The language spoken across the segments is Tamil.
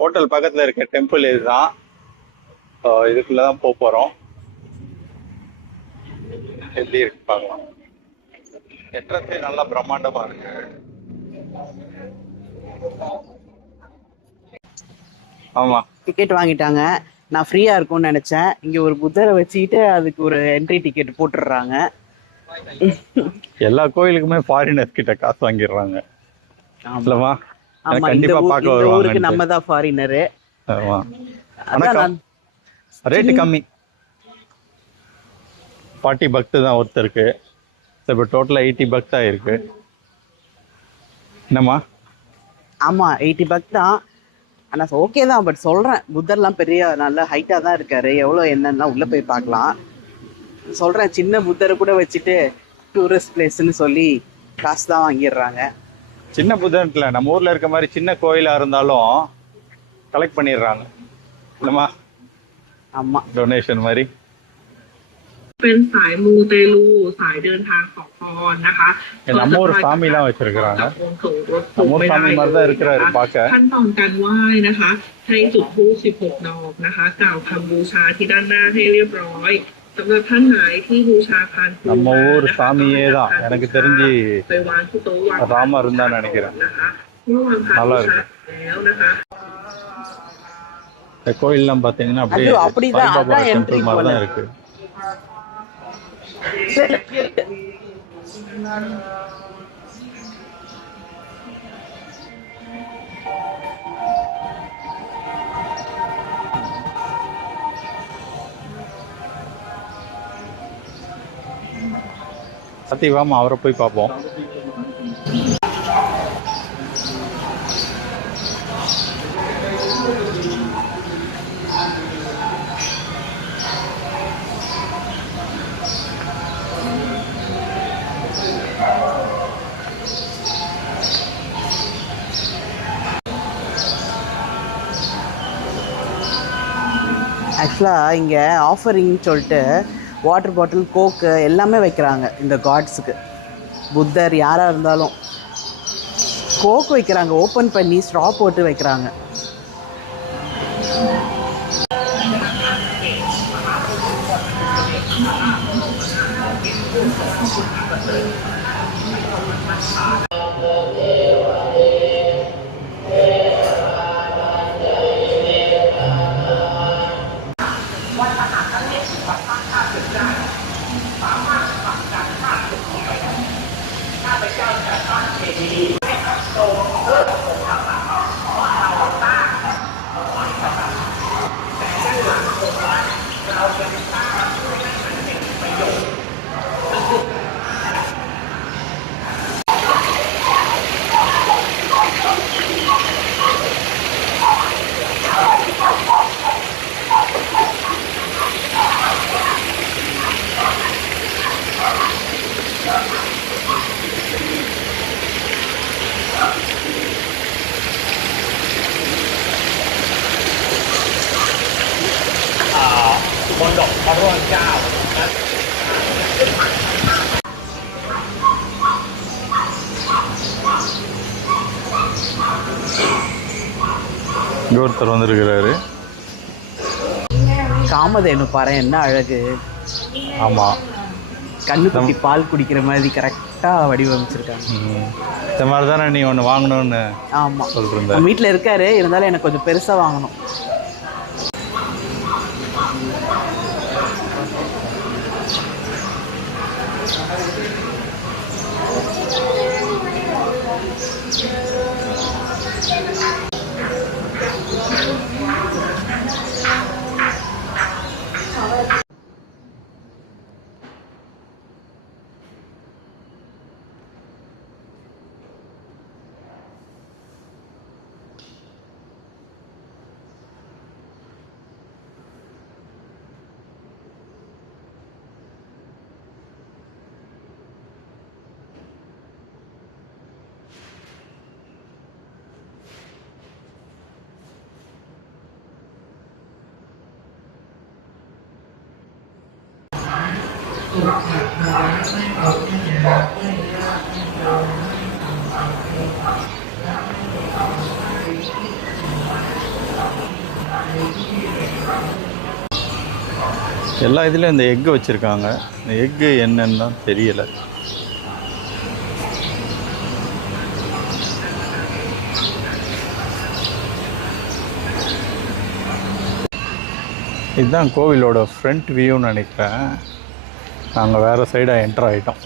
ஹோட்டல் பக்கத்துல இருக்க டெம்பிள் இதுதான். இதுக்குள்ளதான் போறோம். எப்படி இருக்கு பார்க்கலாம். என்ட்ரன்ஸே நல்லா பிரம்மாண்டமா இருக்கு. ஆமா, டிக்கெட் வாங்கிட்டாங்க. நான் ஃப்ரீயா இருக்கும்னு நினைச்சேன். இங்க ஒரு புத்தரை வச்சுக்கிட்டு அதுக்கு ஒரு என்ட்ரி டிக்கெட் போட்டுடுறாங்க. எல்லா கோயிலுக்குமே ஃபாரினர்ஸ் கிட்ட காசு வாங்கிடுறாங்க. இல்லவா? ஆமா, கண்டிப்பா பார்க்க இந்த ஊருக்கு வருவாங்க. நம்ம தான் ஃபாரினரு. ஆமா, ரேட்டு கம்மி. 40 பக்ஸ் தான் ஒருத்தருக்கு. இப்போ டோட்டலா 80 பக்ஸ் ஆயிருக்கு. என்னம்மா? ஆமா, 80 பக்ஸ் தான். ஆனா ஓகே தான். பட் சொல்றேன், புத்தர்லாம் பெரிய நல்ல ஹைட்டா தான் இருக்காரு. எவ்வளவு என்னன்னா உள்ள போய் பார்க்கலாம். சொல்றேன், சின்ன புத்தரை கூட வச்சுட்டு டூரிஸ்ட் பிளேஸ்ன்னு சொல்லி காசு தான் வாங்கிடுறாங்க. சின்ன புத்தன்ல நம்ம ஊர்ல இருக்க மாதிரி சின்ன கோயிலா இருந்தாலும் கலெக்ட் பண்ணிடுறாங்க. இல்லம்மா? ஆமா, டொனேஷன் மாதிரி. เป็นสายมูเตลูสายเดินทางขอพรนะคะ நம்ம ஊர் சாமிலாம் வச்சிருக்கிறாங்க. நம்ம ஊர் சாமி மாதிரி தான் இருக்கிறாரு பார்க்க.ขั้นตอนการไหว้นะคะให้จุดธูป16 ดอกนะคะกล่าวคำบูชาที่ด้านหน้าให้เรียบร้อยสำหรับท่านไหนที่บูชาพานปู நம்ம ஊர் சாமியே தான். எனக்கு தெரிஞ்சு ไปวางที่โต๊ะวาง ராமர் இருந்தான்னு நினைக்கிறேன்.นะคะเมื่อวางพานบูชาแล้วนะคะ இந்த கோயில்லாம் பாத்தீங்கன்னா அப்படியே சாய்பாபா டெம்பிள் மாதிரி தான் இருக்கு. சத்தியவாமா அவரை போய் பார்ப்போம். ஆக்சுவலாக இங்கே ஆஃபரிங்னு சொல்லிட்டு வாட்டர் பாட்டில், கோக்கு எல்லாமே வைக்கிறாங்க இந்த காட்ஸுக்கு. புத்தர் யாராக இருந்தாலும் கோக் வைக்கிறாங்க. ஓப்பன் பண்ணி ஸ்ட்ரா போட்டு வைக்கிறாங்க. இங்க ஒருத்தர் வந்திருக்கிறாரு. காமதேனு பாரு, என்ன அழகு. ஆமா, கண்ணுக்குட்டி பால் குடிக்கிற மாதிரி கரெக்டாக வடிவமைச்சிருக்காங்க. இந்த மாதிரி தானே நீ ஒன்று வாங்கணும்னு? ஆமாம், சொல்கிறேன். வீட்டில் இருக்காரு, இருந்தாலும் எனக்கு கொஞ்சம் பெருசாக வாங்கணும். எல்லா இதுலேயும் இந்த எக்கு வச்சுருக்காங்க. இந்த எக்கு என்னன்னு தான் தெரியலை. இதுதான் கோவிலோட ஃப்ரண்ட் வியூன்னு நினைக்கிறேன். நாங்கள் வேறு சைடாக என்டர் ஆகிட்டோம்.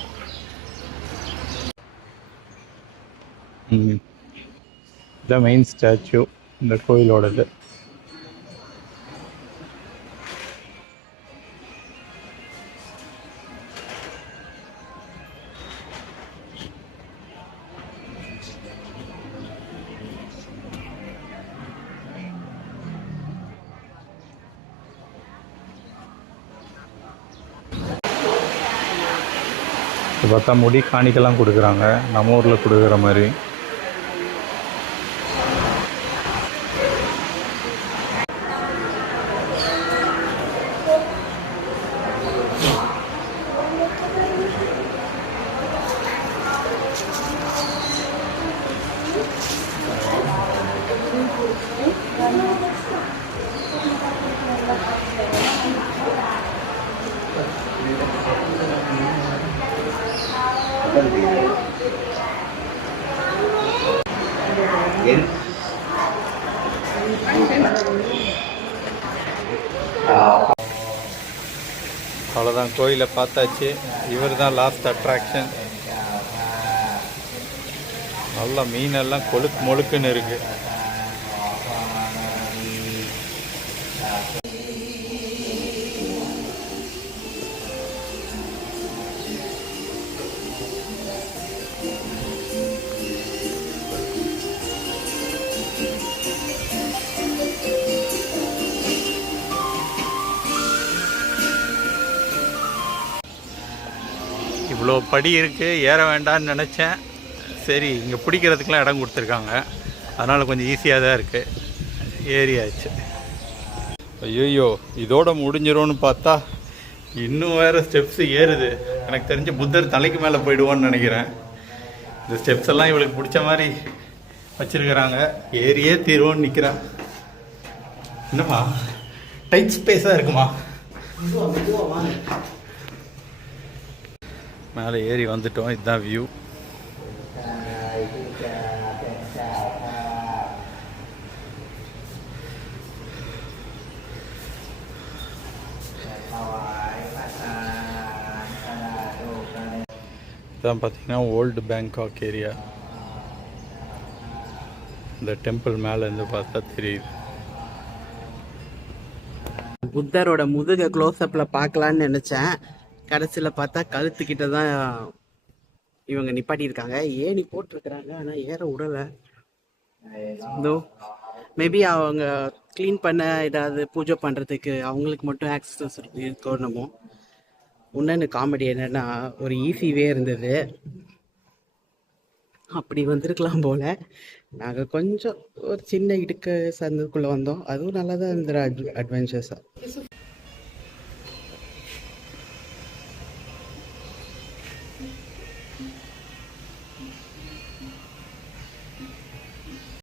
இதுதான் மெயின் ஸ்டாச்சு இந்த கோவிலோடது. இப்போ பார்த்தா முடி காணிக்கெல்லாம் கொடுக்குறாங்க, நம்ம ஊரில் கொடுக்குற மாதிரி. அவ்வளோதான், கோயிலை பார்த்தாச்சு. இவர் தான் லாஸ்ட் அட்ராக்ஷன். நல்லா மீனெல்லாம் கொழுக்கு மொழுக்குன்னு இருக்கு. இவ்வளோ படி இருக்குது, ஏற வேண்டான்னு நினச்சேன். சரி, இங்கே பிடிக்கிறதுக்கெலாம் இடம் கொடுத்துருக்காங்க, அதனால் கொஞ்சம் ஈஸியாக தான் இருக்குது. ஏறியாச்சு. ஐயோ, இதோட முடிஞ்சிரும்னு பார்த்தா இன்னும் வேறு ஸ்டெப்ஸு ஏறுது. எனக்கு தெரிஞ்சு புத்தர் தலைக்கு மேலே போயிடுவோன்னு நினைக்கிறேன். இந்த ஸ்டெப்ஸ் எல்லாம் இவளுக்கு பிடிச்ச மாதிரி வச்சுருக்கிறாங்க. ஏறியே தீருவோன்னு நிற்கிறேன். என்னம்மா டைட் ஸ்பேஸாக இருக்குமா? மேலே ஏறி வந்துட்டோம். இதுதான் வியூ. இதான் பார்த்தீங்கன்னா ஓல்டு பேங்காக் ஏரியா. இந்த டெம்பிள் மேலே இருந்து பார்த்தா தெரியுது. புத்தரோட முதுகை க்ளோஸ்அப்பில் பார்க்கலான்னு நினச்சேன். கடைசியில் பார்த்தா கழுத்துக்கிட்ட தான் இவங்க நிப்பாட்டியிருக்காங்க. ஏணி போட்டிருக்கிறாங்க, ஆனால் ஏற விடலை. இதோ மேபி அவங்க க்ளீன் பண்ண ஏதாவது பூஜை பண்ணுறதுக்கு அவங்களுக்கு மட்டும் ஆக்சஸ் இருக்கணுமோ. இன்னொன்று காமெடி என்னென்னா, ஒரு ஈஸிவே இருந்தது, அப்படி வந்திருக்கலாம் போல். நாங்கள் கொஞ்சம் ஒரு சின்ன இடுக்க சந்ததுக்குள்ளே வந்தோம். அதுவும் நல்லா தான் இருந்தது, அட்வென்ச்சர்ஸாக.